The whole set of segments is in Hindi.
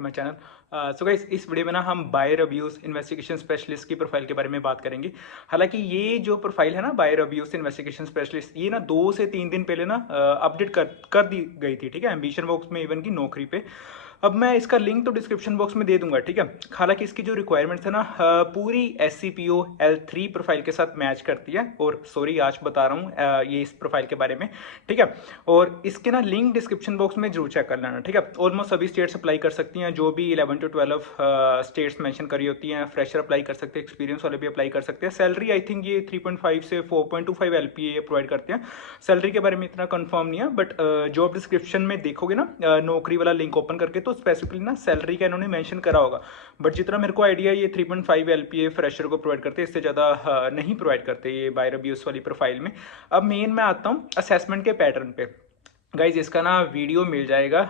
My channel. सो गाइस, इस वीडियो में ना हम बायर अब्यूज इन्वेस्टिगेशन स्पेशलिस्ट की प्रोफाइल के बारे में बात करेंगे। हालांकि ये जो प्रोफाइल है ना, बायर अब्यूज इन्वेस्टिगेशन स्पेशलिस्ट, ये ना 2 से 3 दिन पहले ना अपडेट कर दी गई थी। ठीक है, एम्बिशन बॉक्स में इवन की नौकरी पे। अब मैं इसका लिंक तो डिस्क्रिप्शन बॉक्स में दे दूंगा। ठीक है, हालांकि इसकी जो रिक्वायरमेंट्स है ना पूरी SCPO L3 प्रोफाइल के साथ मैच करती है। और सॉरी, आज बता रहा हूँ ये इस प्रोफाइल के बारे में। ठीक है, और इसके ना लिंक डिस्क्रिप्शन बॉक्स में जरूर चेक कर लेना। ठीक है, ऑलमोस्ट सभी स्टेट्स अप्लाई कर सकती हैं, जो भी 11 to 12 स्टेट्स मेंशन करी होती हैं। फ्रेशर अप्लाई कर सकते हैं, एक्सपीरियंस वाले भी अप्लाई कर सकते हैं। सैलरी आई थिंक ये 3.5 से 4.25 LPA प्रोवाइड करते हैं। सैलरी के बारे में इतना कंफर्म नहीं है, बट जॉब डिस्क्रिप्शन में देखोगे ना नौकरी वाला लिंक ओपन करके, तो स्पेसिफिकली ना सैलरी का इन्होंने मेंशन करा होगा। बट जितना मेरे को आइडिया, ये 3.5 LPA फ्रेशर को प्रोवाइड करते हैं, इससे ज़्यादा नहीं प्रोवाइड करते ये बायर अब्यूज वाली प्रोफाइल में। अब मेन मैं आता हूँ असेसमेंट के पैटर्न पे। गाइज, इसका ना वीडियो मिल जाएगा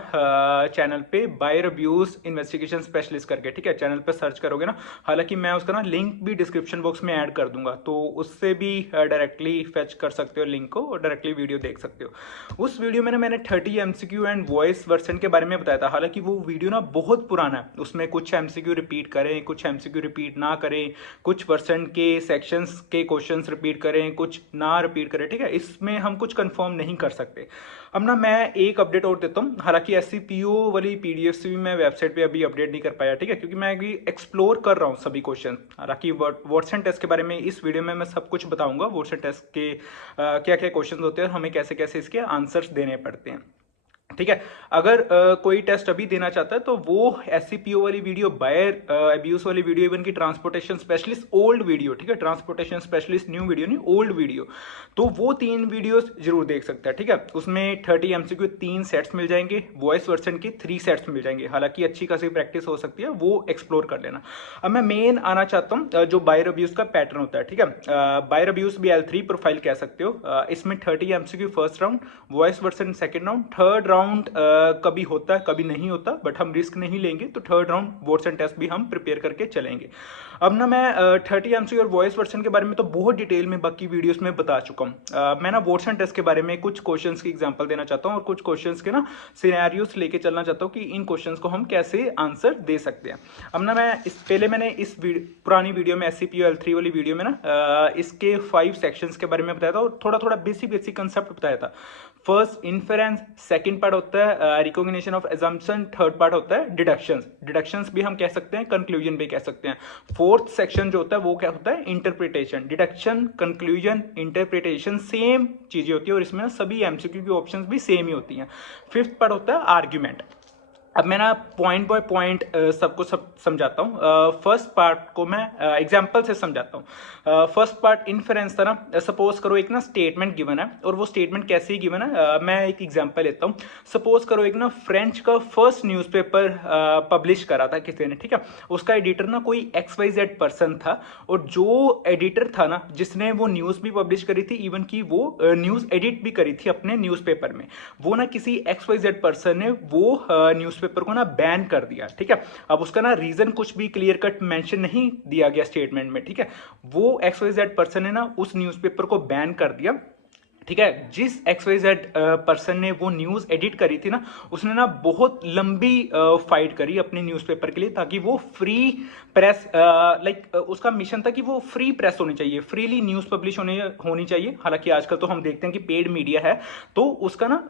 चैनल पे, बायर अब्यूज इन्वेस्टिगेशन स्पेशलिस्ट करके। ठीक है, चैनल पे सर्च करोगे ना, हालांकि मैं उसका ना लिंक भी डिस्क्रिप्शन बॉक्स में ऐड कर दूंगा, तो उससे भी डायरेक्टली फेच कर सकते हो लिंक को और डायरेक्टली वीडियो देख सकते हो। उस वीडियो में ना मैंने 30 MCQ एंड वॉइस वर्सन के बारे में बताया था। हालांकि वो वीडियो ना बहुत पुराना है, उसमें कुछ MCQ रिपीट करें, कुछ MCQ रिपीट ना करें, कुछ वर्सन के सेक्शंस के क्वेश्चंस रिपीट करें, कुछ ना रिपीट करें। ठीक है, इसमें हम कुछ कंफर्म नहीं कर सकते। अब ना मैं एक अपडेट और देता हूँ। हालांकि SCPO वाली PDF भी मैं वेबसाइट पे अभी अपडेट नहीं कर पाया। ठीक है, क्योंकि मैं अभी एक्सप्लोर कर रहा हूँ सभी क्वेश्चन। हालांकि वॉटसन टेस्ट के बारे में इस वीडियो में मैं सब कुछ बताऊंगा। वॉटसन टेस्ट के क्या क्या क्वेश्चन होते हैं और हमें कैसे कैसे इसके आंसर्स देने पड़ते हैं। ठीक है, अगर कोई टेस्ट अभी देना चाहता है तो वो SCPO वाली वीडियो, बायर अब्यूज वाली वीडियो, इवन की ट्रांसपोर्टेशन स्पेशलिस्ट ओल्ड वीडियो, ठीक है, ट्रांसपोर्टेशन स्पेशलिस्ट न्यू वीडियो नहीं, ओल्ड वीडियो, तो वो 3 वीडियोस जरूर देख सकता है। ठीक है, उसमें 30 MCQ 3 सेट्स मिल जाएंगे, वॉइस वर्सन के 3 सेट्स मिल जाएंगे। हालांकि अच्छी खासी प्रैक्टिस हो सकती है, वो एक्सप्लोर कर लेना। अब मैं मेन आना चाहता हूँ जो बायर अब्यूज का पैटर्न होता है। ठीक है, बायर अब्यूज भी L3 प्रोफाइल कह सकते हो। इसमें 30 MCQ first round, voice version second round, third round कभी होता है कभी नहीं होता, बट हम रिस्क नहीं लेंगे, तो थर्ड राउंड वॉटसन टेस्ट भी हम प्रिपेयर करके चलेंगे। अब ना मैं 30 MCQ और वॉइस वर्सन के बारे में तो बहुत डिटेल में बाकी वीडियोस में बता चुका हूँ। मैं ना वॉटसन टेस्ट के बारे में कुछ क्वेश्चंस की एग्जांपल देना चाहता हूँ और कुछ क्वेश्चंस के ना सिनेरियोस लेके चलना चाहता हूँ कि इन क्वेश्चंस को हम कैसे आंसर दे सकते हैं। अब ना मैं मैंने इस पुरानी वीडियो में SCPO L3 वाली वीडियो में ना इसके 5 सेक्शंस के बारे में बताया था और थोड़ा थोड़ा बेसिक कंसेप्ट बताया था। फर्स्ट इन्फेरेंस, सेकंड पार्ट होता है recognition of assumption, third part होता है डिडक्शंस। डिडक्शंस भी हम कह सकते हैं, कंक्लूजन भी कह सकते हैं। फोर्थ सेक्शन जो होता है वो क्या होता है, interpretation. Deduction, conclusion, interpretation same चीजें होती है और इसमें सभी MCQ की ऑप्शंस भी सेम ही होती हैं। फिफ्थ पार्ट होता है आर्ग्यूमेंट। अब मैं ना पॉइंट बाय पॉइंट सबको समझाता हूँ। फर्स्ट पार्ट को मैं एग्जांपल से समझाता हूँ। फर्स्ट पार्ट इन्फेरेंस था ना, सपोज करो एक ना स्टेटमेंट गिवन है और वो स्टेटमेंट कैसे ही गिवन है, मैं एक एग्जांपल लेता हूँ। सपोज करो एक ना फ्रेंच का फर्स्ट न्यूज़पेपर पब्लिश करा था किसी ने। ठीक है, उसका एडिटर ना कोई XYZ पर्सन था, और जो एडिटर था ना जिसने वो न्यूज़ भी पब्लिश करी थी, इवन की वो न्यूज़ एडिट भी करी थी अपने न्यूज़पेपर में, वो ना किसी XYZ पर्सन ने वो न्यूज़पेपर को ना बैन कर दिया। ठीक है, अब उसका ना रीजन कुछ भी क्लियर कट मेंशन नहीं दिया गया स्टेटमेंट में। ठीक है, वो XYZ पर्सन ने ना उस न्यूज़पेपर को बैन कर दिया। ठीक है, जिस XYZ पर्सन ने वो न्यूज़ एडिट करी थी ना, उसने ना बहुत लंबी फाइट करी अपने न्यूज़पेपर के लिए, ताकि वो फ्री प्रेस, उसका मिशन था कि वो फ्री प्रेस होनी चाहिए, फ्रीली न्यूज़ पब्लिश होनी चाहिए। हालांकि आजकल तो हम देखते हैं कि पेड मीडिया है, तो उसका ना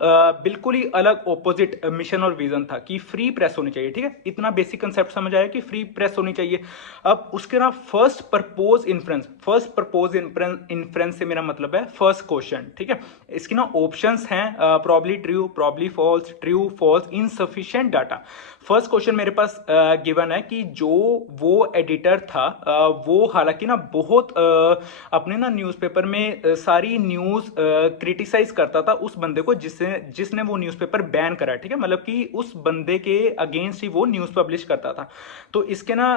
बिल्कुल ही अलग ऑपोजिट मिशन और विजन था कि फ्री प्रेस होनी चाहिए। ठीक है, इतना बेसिक कंसेप्ट समझ आया कि फ्री प्रेस होनी चाहिए। अब उसके ना फर्स्ट प्रपोज इन्फ्रेंस से मेरा मतलब है फर्स्ट क्वेश्चन। ठीक है, इसकी ना ऑप्शंस हैं probably true, probably false, true false, insufficient data. First question मेरे पास गिवन है कि जो वो एडिटर था वो हालांकि ना बहुत अपने ना न्यूज़पेपर में सारी न्यूज़ क्रिटिसाइज करता था उस बंदे को जिसने वो न्यूज़पेपर बैन करा। ठीक है, मतलब कि उस बंदे के अगेंस्ट ही वो न्यूज़ पब्लिश करता था। तो इसके ना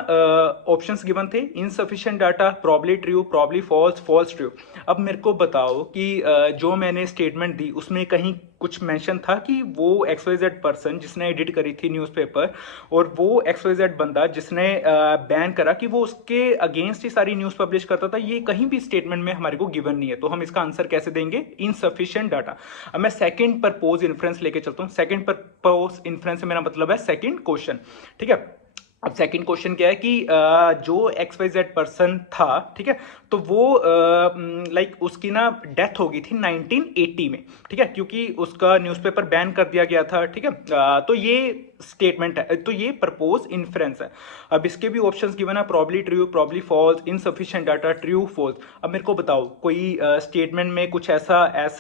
ऑप्शंस गिवन थे, insufficient data, probably true, probably false, false true. अब मेरे को बताओ कि जो मैंने स्टेटमेंट दी उसमें कहीं कुछ मेंशन था कि वो XYZ पर्सन जिसने एडिट करी थी न्यूज़पेपर न्यूज़पेपर, और वो XYZ बंदा जिसने बैन करा कि वो उसके अगेंस्ट ही सारी न्यूज़ पब्लिश करता था, ये कहीं भी स्टेटमेंट में हमारे को गिवन नहीं है। तो हम इसका आंसर कैसे देंगे? Insufficient data. अब मैं सेकंड परपोज इन्फ्रेंस लेके चलता हूँ। सेकंड परपोज इन्फ्रेंस से मेरा मतलब है सेकंड क्वेश्चन, ठीक है। अब सेकंड क्वेश्चन क्या है कि जो XYZ पर्सन था, ठीक है, तो वो लाइक उसकी ना डेथ हो गई थी 1980 में, ठीक है, क्योंकि उसका न्यूज़पेपर बैन कर दिया गया था, ठीक है। तो ये स्टेटमेंट है, तो ये प्रपोज इन्फ्रेंस है। अब इसके भी ऑप्शंस गिवन है, probably true, probably false, insufficient data, true false. अब मेरे को बताओ कोई स्टेटमेंट में कुछ ऐसा एज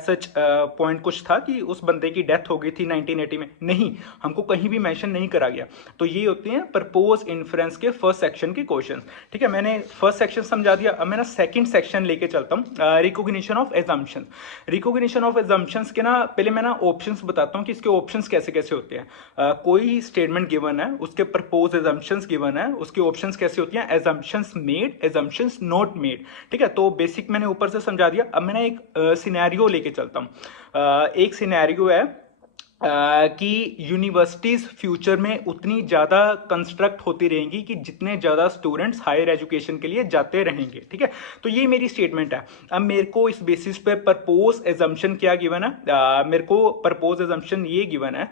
सच पॉइंट कुछ था कि उस बंदे की डेथ हो गई थी 1980 में? नहीं, हमको कहीं भी मेंशन नहीं करा गया। तो ये होते हैं प्रपोज इन्फ्रेंस के फर्स्ट सेक्शन के क्वेश्चन, ठीक है। मैंने फर्स्ट सेक्शन समझा दिया। अब मैं ना सेकंड सेक्शन लेके चलता हूँ, recognition of assumption. Recognition of assumptions के ना पहले मैं ना ऑप्शंस बताता हूँ कि इसके ऑप्शंस कैसे कैसे होते हैं। कोई स्टेटमेंट गिवन है, उसके प्रपोज एजम्पशंस गिवन है, उसके ऑप्शंस कैसे होती हैं? Assumptions made, assumptions not made, ठीक है। तो बेसिक मैंने ऊपर से समझा दिया। अब मैं ना एक सिनेरियो लेके चलता हूँ। एक सिनेरियो है कि यूनिवर्सिटीज़ फ्यूचर में उतनी ज़्यादा कंस्ट्रक्ट होती रहेंगी कि जितने ज़्यादा स्टूडेंट्स हायर एजुकेशन के लिए जाते रहेंगे, ठीक है। तो ये मेरी स्टेटमेंट है। अब मेरे को इस बेसिस पे प्रपोज एजम्पशन क्या गिवन है? मेरे को प्रपोज एजम्पशन ये गिवन है,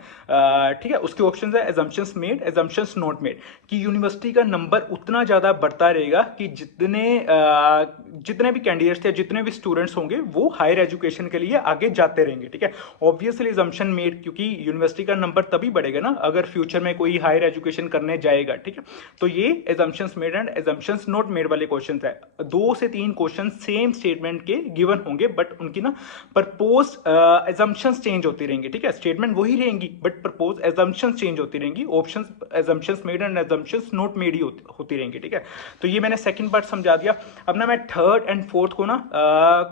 ठीक है। उसके ऑप्शन है assumptions made, assumptions not made, कि यूनिवर्सिटी का नंबर उतना ज़्यादा बढ़ता रहेगा कि जितने भी कैंडिडेट्स या जितने भी स्टूडेंट्स होंगे वो हायर एजुकेशन के लिए आगे जाते रहेंगे, ठीक है। ऑब्वियसली एजम्पशन मेड, क्योंकि यूनिवर्सिटी का नंबर तभी बढ़ेगा ना अगर फ्यूचर में कोई हायर एजुकेशन करने जाएगा, ठीक है। तो ये assumptions made and assumptions not made वाले क्वेश्चंस है। 2 से 3 क्वेश्चन सेम स्टेटमेंट के गिवन होंगे, बट उनकी ना प्रपोज एजम्पशंस चेंज होती रहेंगी, ठीक है। स्टेटमेंट वही रहेंगी बट प्रपोज एजम्पशंस चेंज होती रहेंगी। Options assumptions made and assumptions not made ही होती रहेंगी, ठीक है। तो ये मैंने सेकंड पार्ट समझा दिया। अब ना मैं थर्ड एंड फोर्थ को ना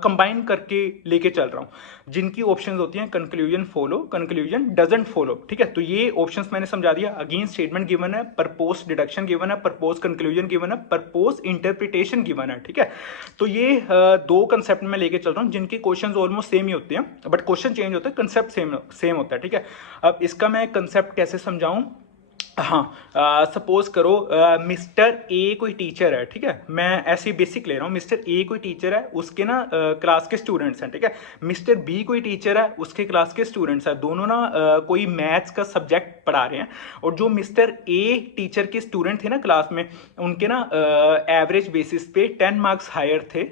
कंबाइन करके लेके चल रहा हूँ, जिनकी ऑप्शंस होती हैं conclusion follow, conclusion doesn't follow, ठीक है। तो ये ऑप्शंस मैंने समझा दिया। अगेन स्टेटमेंट गिवन है, प्रपोज डिडक्शन गिवन है, प्रपोज कंक्लूजन गिवन है, प्रपोज इंटरप्रिटेशन गिवन है, ठीक है। तो ये 2 कंसेप्ट में लेके चल रहा हूँ जिनके क्वेश्चंस ऑलमोस्ट सेम ही होते हैं, बट क्वेश्चन चेंज होता है, कंसेप्ट सेम होता है, ठीक है। अब इसका मैं कंसेप्ट कैसे समझाऊं? हाँ, सपोज करो मिस्टर ए कोई टीचर है, ठीक है। मैं ऐसे बेसिक ले रहा हूँ। मिस्टर ए कोई टीचर है, उसके ना क्लास के स्टूडेंट्स हैं, ठीक है। मिस्टर बी कोई टीचर है, उसके क्लास के स्टूडेंट्स हैं। दोनों ना कोई मैथ्स का सब्जेक्ट पढ़ा रहे हैं, और जो मिस्टर ए टीचर के स्टूडेंट थे ना क्लास में, उनके ना एवरेज बेसिस पे 10 मार्क्स हायर थे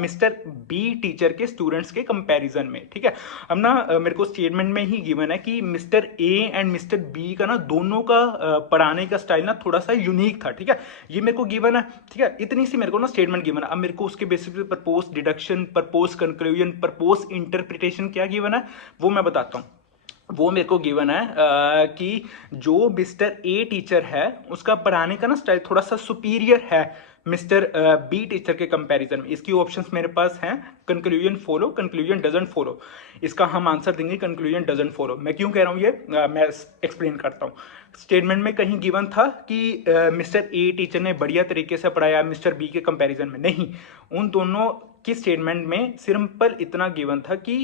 मिस्टर बी टीचर के स्टूडेंट्स के कंपैरिजन में, ठीक है। अब ना मेरे को स्टेटमेंट में ही गिवन है कि mister A and mister B का ना दोनों का पढ़ाने का स्टाइल ना थोड़ा सा यूनिक था, ठीक है। ये मेरे को गिवन है, ठीक है। इतनी सी मेरे को ना स्टेटमेंट गिवन है। अब मेरे को उसके बेसिस पे propose deduction, propose conclusion, propose interpretation क्या गिवन है वो मैं बताता हूँ। वो मेरे को गिवन है कि जो मिस्टर ए टीचर है उसका पढ़ाने का ना स्टाइल थोड़ा सा सुपीरियर है मिस्टर बी टीचर के कंपैरिजन में। इसकी ऑप्शंस मेरे पास हैं conclusion follow, conclusion doesn't follow. इसका हम आंसर देंगे कंक्लूजन डजंट फॉलो। मैं क्यों कह रहा हूँ ये मैं एक्सप्लेन करता हूँ। स्टेटमेंट में कहीं गिवन था कि मिस्टर ए टीचर ने बढ़िया तरीके से पढ़ाया मिस्टर बी के कंपैरिजन में, नहीं। उन दोनों की स्टेटमेंट में सिंपल इतना गिवन था कि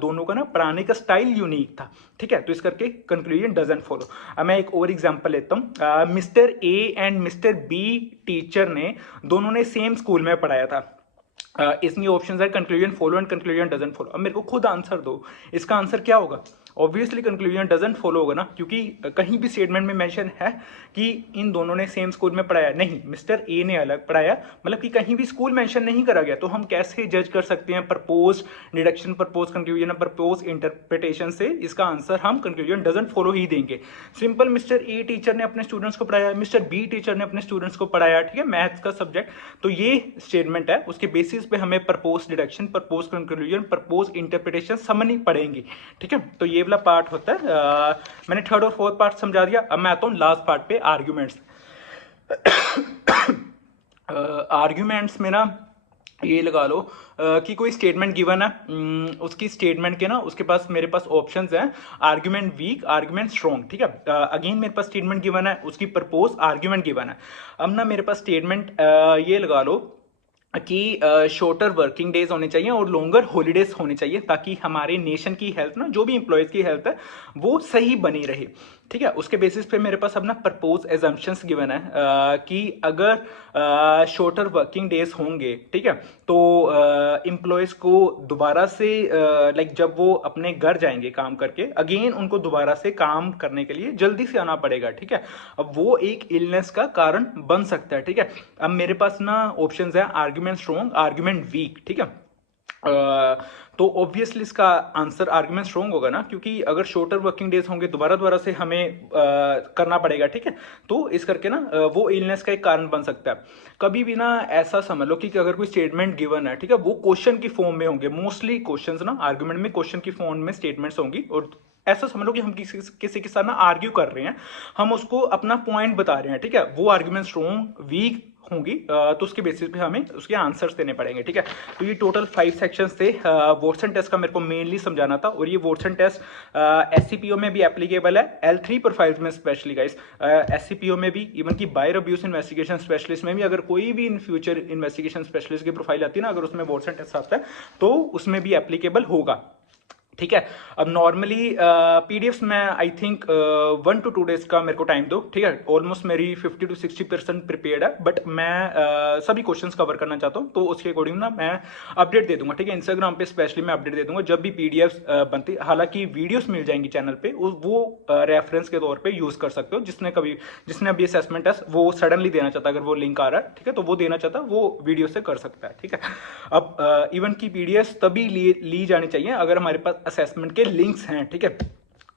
दोनों का ना पढ़ाने का स्टाइल यूनिक था, ठीक है। तो इस करके कंक्लूजन डजंट फॉलो। अब मैं एक और एग्जांपल लेता हूँ। Mister A and mister B teacher ने दोनों ने सेम स्कूल में पढ़ाया था। इसमें ऑप्शन है conclusion follow and conclusion doesn't follow. अब मेरे को खुद आंसर दो, इसका आंसर क्या होगा? ऑब्वियसली कंक्लूजन डजंट फॉलो होगा ना, क्योंकि कहीं भी स्टेटमेंट में मेंशन है कि इन दोनों ने सेम स्कूल में पढ़ाया, नहीं। मिस्टर ए ने अलग पढ़ाया, मतलब कि कहीं भी स्कूल मेंशन नहीं करा गया। तो हम कैसे जज कर सकते हैं propose deduction, propose conclusion, propose interpretation से? इसका आंसर हम कंक्लूजन डजंट फॉलो ही देंगे। सिंपल, मिस्टर ए टीचर ने अपने स्टूडेंट्स को पढ़ाया, मिस्टर बी टीचर ने अपने स्टूडेंट्स को पढ़ाया, ठीक है, मैथ्स का सब्जेक्ट। तो ये स्टेटमेंट है, उसके बेसिस पे हमें propose deduction, propose conclusion, propose interpretation समझनी पड़ेंगी, ठीक है। तो ये वाला पार्ट होता है। मैंने थर्ड और फोर्थ पार्ट समझा दिया। अब मैं आता हूं लास्ट पार्ट पे, आर्ग्यूमेंट्स। आर्ग्यूमेंट्स में ना ये लगा लो कि कोई स्टेटमेंट गिवन है, उसकी स्टेटमेंट के ना उसके पास मेरे पास ऑप्शंस हैं आर्ग्यूमेंट वीक, आर्ग्यूमेंट स्ट्रॉन्ग, ठीक है। अगेन मेरे पास स्टेटमेंट गिवन है, उसकी प्रपोज आर्ग्यूमेंट गिवन है। अब ना मेरे पास स्टेटमेंट ये लगा लो कि शॉर्टर वर्किंग डेज होने चाहिए और लॉन्गर हॉलीडेज होने चाहिए, ताकि हमारे नेशन की हेल्थ ना, जो भी इंप्लॉयज की हेल्थ है वो सही बनी रहे। ठीक है। उसके बेसिस पे मेरे पास अपना प्रपोज एजम्पशंस गिवन है कि अगर शॉर्टर वर्किंग डेज होंगे, ठीक है, तो एम्प्लॉयज़ को दोबारा से लाइक जब वो अपने घर जाएंगे काम करके, अगेन उनको दोबारा से काम करने के लिए जल्दी से आना पड़ेगा, ठीक है। अब वो एक इलनेस का कारण बन सकता है, ठीक है। अब मेरे पास ना ऑप्शंस है आर्ग्यूमेंट स्ट्रॉन्ग, आर्ग्यूमेंट वीक, ठीक है। तो ऑब्वियसली इसका आंसर आर्गुमेंट स्ट्रॉन्ग होगा ना, क्योंकि अगर शॉर्टर वर्किंग डेज होंगे दोबारा दोबारा से हमें करना पड़ेगा, ठीक है। तो इस करके ना वो इलनेस का एक कारण बन सकता है। कभी भी ना ऐसा समझ लो कि अगर कोई स्टेटमेंट गिवन है, ठीक है, वो क्वेश्चन की फॉर्म में होंगे, मोस्टली क्वेश्चंस ना आर्गुमेंट में क्वेश्चन की फॉर्म में स्टेटमेंट्स होंगी, और ऐसा समझ लो कि हम किसी किसी के साथ ना आर्ग्यू कर रहे हैं, हम उसको अपना पॉइंट बता रहे हैं, ठीक है। वो आर्गुमेंट स्ट्रॉन्ग वीक होंगी, तो उसके बेसिस पे हमें उसके आंसर्स देने पड़ेंगे, ठीक है। तो ये टोटल 5 सेक्शंस थे। वॉटसन टेस्ट का मेरे को मेनली समझाना था, और ये वॉटसन टेस्ट एससीपीओ में भी एप्लीकेबल है, L3 प्रोफाइल्स में स्पेशली गाइस, एससीपीओ में भी, इवन की बायर अब्यूज इन्वेस्टिगेशन स्पेशलिस्ट में भी, अगर कोई भी इन फ्यूचर इन्वेस्टिगेशन स्पेशलिस्ट की प्रोफाइल आती है ना, अगर उसमें वॉटसन टेस्ट आता है तो उसमें भी एप्लीकेबल होगा, ठीक है। अब नॉर्मली पीडीएफ्स में आई थिंक 1 to 2 डेज का मेरे को टाइम दो, ठीक है। ऑलमोस्ट मेरी 50 to 60% प्रिपेयर्ड है, बट मैं सभी क्वेश्चंस कवर करना चाहता हूँ, तो उसके अकॉर्डिंग ना मैं अपडेट दे दूंगा, ठीक है। इंस्टाग्राम पे स्पेशली मैं अपडेट दे दूंगा जब भी पीडीएफ्स बनती, हालांकि वीडियोस मिल जाएंगी चैनल पे, वो रेफरेंस के तौर पे यूज कर सकते हो। जिसने अभी असेसमेंट टेस्ट वो सडनली देना चाहता है, अगर वो लिंक आ रहा है, ठीक है, तो वो देना चाहता है, वो वीडियो से कर सकता है, ठीक है। अब इवन की पीडीएफ तभी ली जानी चाहिए अगर हमारे पास असेसमेंट के लिंक्स हैं, ठीक है।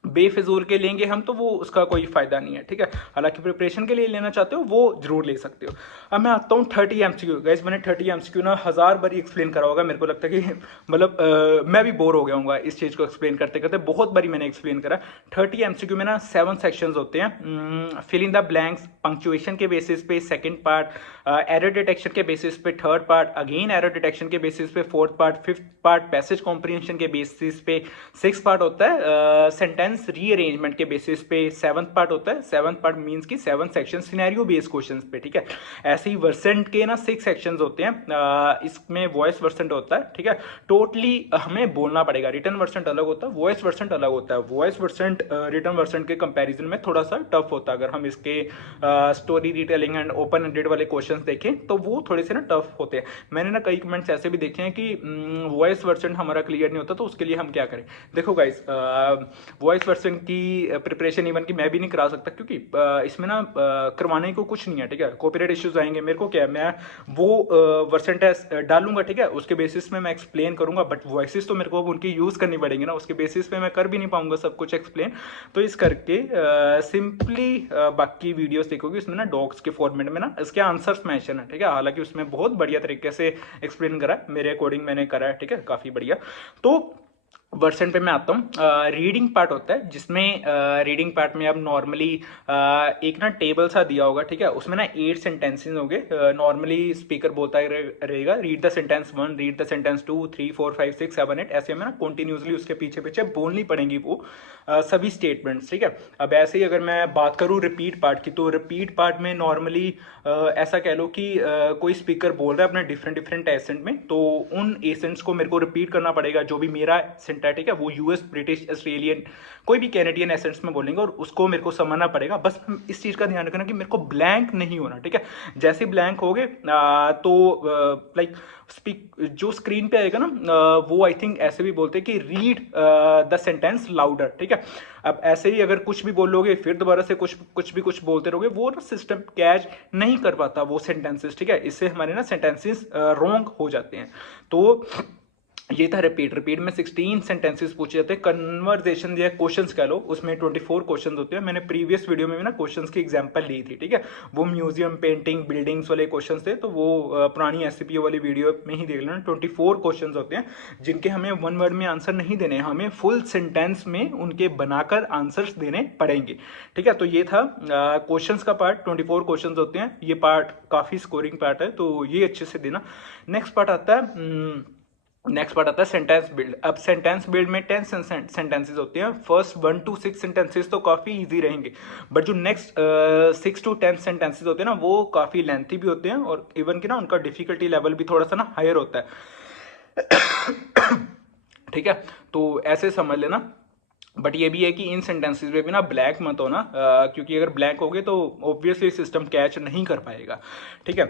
बेफिजूल के लेंगे हम तो वो उसका कोई फायदा नहीं है, ठीक है। हालांकि प्रिपरेशन के लिए लेना चाहते हो वो जरूर ले सकते हो। अब मैं आता हूँ 30 एमसीक्यू। गाइस मैंने 30 एमसीक्यू ना 1000 बार एक्सप्लेन करा होगा, मेरे को लगता है कि मतलब मैं भी बोर हो गया हूँ इस चीज को एक्सप्लेन करते करते, बहुत बारी मैंने एक्सप्लेन करा। 30 एमसीक्यू में ना 7 सेक्शंस होते हैं। Fill in the blanks punctuation के बेसिस पे सेकंड पार्ट, एरर डिटेक्शन के बेसिस पे third part, again error detection के बेसिस पे fourth part, fifth part passage comprehension के बेसिस पे सिक्स पार्ट होता है, सेंटेंस रीअरेंजमेंट के बेसिस पे सेवंथ पार्ट होता है। सेवंथ पार्ट मींस की 7 सेक्शन सिनेरियो बेस्ड क्वेश्चंस पे, ठीक है। ऐसे ही वर्सेंट के ना 6 सेक्शंस होते हैं, इसमें वॉइस वर्सेंट होता है, ठीक है। टोटली हमें बोलना पड़ेगा, रिटर्न वर्सेंट अलग होता है, वॉइस वर्सेंट अलग होता है। वॉइस वर्सेंट रिटर्न वर्सेंट के कंपैरिजन में थोड़ा सा टफ होता है। अगर हम इसके story detailing and open ended वाले क्वेश्चंस देखें तो वो थोड़े से ना टफ होते हैं। मैंने ना कई कमेंट्स ऐसे भी देखे हैं कि वॉइस वर्सेंट हमारा क्लियर नहीं होता, तो उसके लिए हम क्या करें। देखो गाइस, वॉइस वर्सन की प्रिपरेशन इवन की मैं भी नहीं करा सकता, क्योंकि इसमें ना करवाने को कुछ नहीं है, ठीक है। कॉपीराइट इश्यूज आएंगे, मेरे को क्या है, मैं वो वर्सन टेस्ट डालूंगा, ठीक है, उसके बेसिस में मैं एक्सप्लेन करूंगा, बट वॉइसेस तो मेरे को उनकी यूज करनी पड़ेंगी ना, उसके बेसिस पे मैं कर भी नहीं पाऊंगा सब कुछ एक्सप्लेन। तो इस करके सिंपली बाकी वीडियोस देखोगे, इसमें ना डॉक्स के फॉर्मेट में ना इसके आंसर्स मेंशन है, ठीक है। हालांकि उसमें बहुत बढ़िया तरीके से एक्सप्लेन करा है, मेरे अकॉर्डिंग मैंने करा है, ठीक है, काफी बढ़िया। तो वर्सन पे मैं आता हूँ। रीडिंग पार्ट होता है, जिसमें रीडिंग पार्ट में अब नॉर्मली एक ना टेबल सा दिया होगा, ठीक है। उसमें ना 8 सेंटेंसेस होंगे। नॉर्मली स्पीकर बोलता रहेगा read the sentence 1, read the sentence 2, 3, 4, 5, 6, 7, 8, ऐसे में ना कंटिन्यूसली उसके पीछे पीछे बोलनी पड़ेंगी वो सभी स्टेटमेंट्स, ठीक है। अब ऐसे ही अगर मैं बात करूँ रिपीट पार्ट की, तो रिपीट पार्ट में नॉर्मली ऐसा कह लो कि कोई स्पीकर बोल रहा है अपने डिफरेंट एसेंट में, तो उन एसेंट्स को मेरे को रिपीट करना पड़ेगा। जो भी मेरा एसेंट है, ठीक है, वो यूएस, ब्रिटिश, ऑस्ट्रेलियन, कोई भी कैनेडियन एसेंट्स में बोलेंगे, और उसको मेरे को समझना पड़ेगा। बस इस चीज का ध्यान रखना कि मेरे को ब्लैंक नहीं होना, ठीक है। जैसे ब्लैंक हो गए तो लाइक जो स्क्रीन पे आएगा ना, वो आई थिंक ऐसे भी बोलते हैं कि रीड द सेंटेंस लाउडर, ठीक है। अब ऐसे ही अगर कुछ भी बोलोगे फिर दोबारा से कुछ बोलते रहोगे, वो ना सिस्टम कैच नहीं कर पाता वो सेंटेंसेस, ठीक है। इससे हमारे ना सेंटेंसेस रॉन्ग हो जाते हैं। तो ये था रिपीट में 16 सेंटेंसेस पूछे जाते हैं। कन्वर्सेशन या क्वेश्चंस कह लो, उसमें 24 क्वेश्चंस होते हैं। मैंने प्रीवियस वीडियो में भी ना क्वेश्चंस की एग्जांपल ली थी, ठीक है। वो म्यूजियम, पेंटिंग, बिल्डिंग्स वाले क्वेश्चंस थे, तो वो पुरानी एससीपीओ वाली वीडियो में ही देख लेना। 24 क्वेश्चंस होते हैं, जिनके हमें वन वर्ड में आंसर नहीं देने, हमें फुल सेंटेंस में उनके बनाकर आंसर्स देने पड़ेंगे, ठीक है। तो ये था क्वेश्चंस का पार्ट। 24 क्वेश्चंस होते हैं, ये पार्ट काफी स्कोरिंग पार्ट है, तो ये अच्छे से देना। नेक्स्ट पार्ट आता है सेंटेंस बिल्ड। अब सेंटेंस बिल्ड में 10 सेंटेंसेस होते हैं। फर्स्ट 1 to 6 सेंटेंसेस तो काफी इजी रहेंगे, बट जो नेक्स्ट 6 to 10 सेंटेंसेस होते हैं ना, वो काफी लेंथी भी होते हैं, और इवन कि ना उनका डिफिकल्टी लेवल भी थोड़ा सा ना हायर होता है। ठीक है, तो ऐसे समझ लेना। बट ये भी है कि इन सेंटेंसेस में भी ना ब्लैंक मत हो ना, क्योंकि अगर ब्लैंक हो गए तो ऑब्वियसली सिस्टम कैच नहीं कर पाएगा। ठीक है,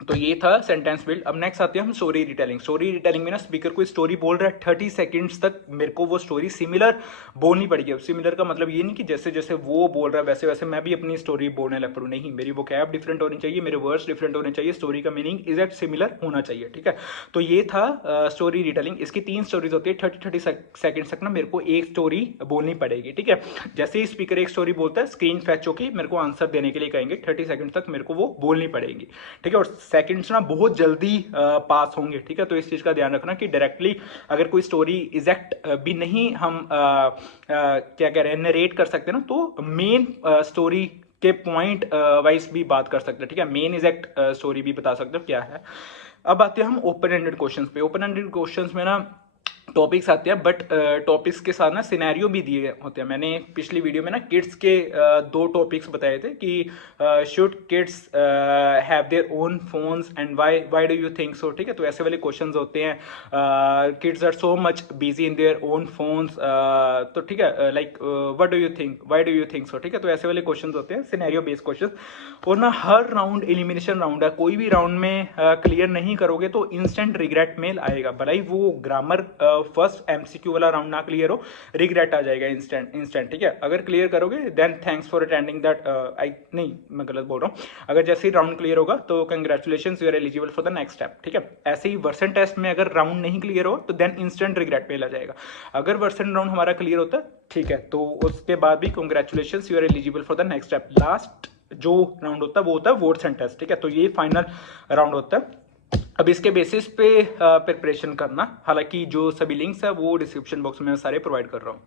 तो ये था सेंटेंस बिल्ड। अब नेक्स्ट आते हैं हम स्टोरी रिटेलिंग। स्टोरी रिटेलिंग में ना स्पीकर कोई स्टोरी बोल रहा है, 30 सेकंड्स तक मेरे को वो स्टोरी सिमिलर बोलनी पड़ेगी। अब सिमिलर का मतलब ये नहीं कि जैसे जैसे वो बोल रहा है वैसे वैसे मैं भी अपनी स्टोरी बोलने लग पड़ूँ, नहीं, मेरी वो कैब डिफरेंट होनी चाहिए, मेरे वर्ड्स डिफरेंट होने चाहिए, स्टोरी का मीनिंग एग्जैक्ट सिमिलर होना चाहिए। ठीक है, तो ये था स्टोरी रिटेलिंग। इसकी 3 स्टोरीज होती है, 30 सेकंड्स तक ना मेरे को एक स्टोरी बोलनी पड़ेगी। ठीक है, जैसे ही स्पीकर एक स्टोरी बोलता है, स्क्रीन फैच होकर मेरे को आंसर देने के लिए कहेंगे, 30 सेकंड तक मेरे को वो बोलनी पड़ेगी। ठीक है, और सेकंड्स ना बहुत जल्दी पास होंगे। ठीक है, तो इस चीज का ध्यान रखना कि डायरेक्टली अगर कोई स्टोरी एग्जैक्ट भी नहीं हम क्या कह रहे हैं नरेट कर सकते ना, तो मेन स्टोरी के पॉइंट वाइज भी बात कर सकते हैं। ठीक है, मेन एग्जैक्ट स्टोरी भी बता सकते हो क्या है। अब आते हैं हम ओपन एंडेड क्वेश्चंस पे। ओपन एंडेड क्वेश्चंस में ना टॉपिक्स आते हैं, बट टॉपिक्स के साथ ना सिनेरियो भी दिए होते हैं। मैंने पिछली वीडियो में ना किड्स के 2 टॉपिक्स बताए थे कि should kids have their own phones and why do you think so. ठीक है, तो ऐसे वाले क्वेश्चंस होते हैं, kids are so much busy in their own phones, तो ठीक है, like what do you think, why do you think so. ठीक है, तो ऐसे वाले क्वेश्चंस होते हैं सिनेरियो बेस्ड क्वेश्चन। और ना हर राउंड एलिमिनेशन राउंड है, कोई भी राउंड में क्लियर नहीं करोगे तो इंस्टेंट रिग्रेट मेल आएगा। भले ही वो ग्रामर फर्स्ट एमसीक्यू वाला राउंड ना क्लियर हो, रिग्रेट आ जाएगा इंस्टेंट। ठीक है, अगर क्लियर करोगे then thanks for attending that, I नहीं मैं गलत बोल रहा हूँ, अगर जैसे ही राउंड क्लियर होगा तो congratulation, you are eligible for the next step. ठीक है, ऐसे ही वर्सन टेस्ट में अगर राउंड नहीं क्लियर हो तो देन इंस्टेंट रिग्रेट मेल आ जाएगा। अगर वर्सन राउंड हमारा क्लियर होता है, ठीक है, तो उसके बाद भी congratulation, you are eligible for the next step. Last जो राउंड होता है वो होता है वोट्स एंड टेस्ट। ठीक है, तो ये फाइनल राउंड होता है। अब इसके बेसिस पे प्रिपरेशन करना, हालांकि जो सभी लिंक्स है वो डिस्क्रिप्शन बॉक्स में मैं सारे प्रोवाइड कर रहा हूँ।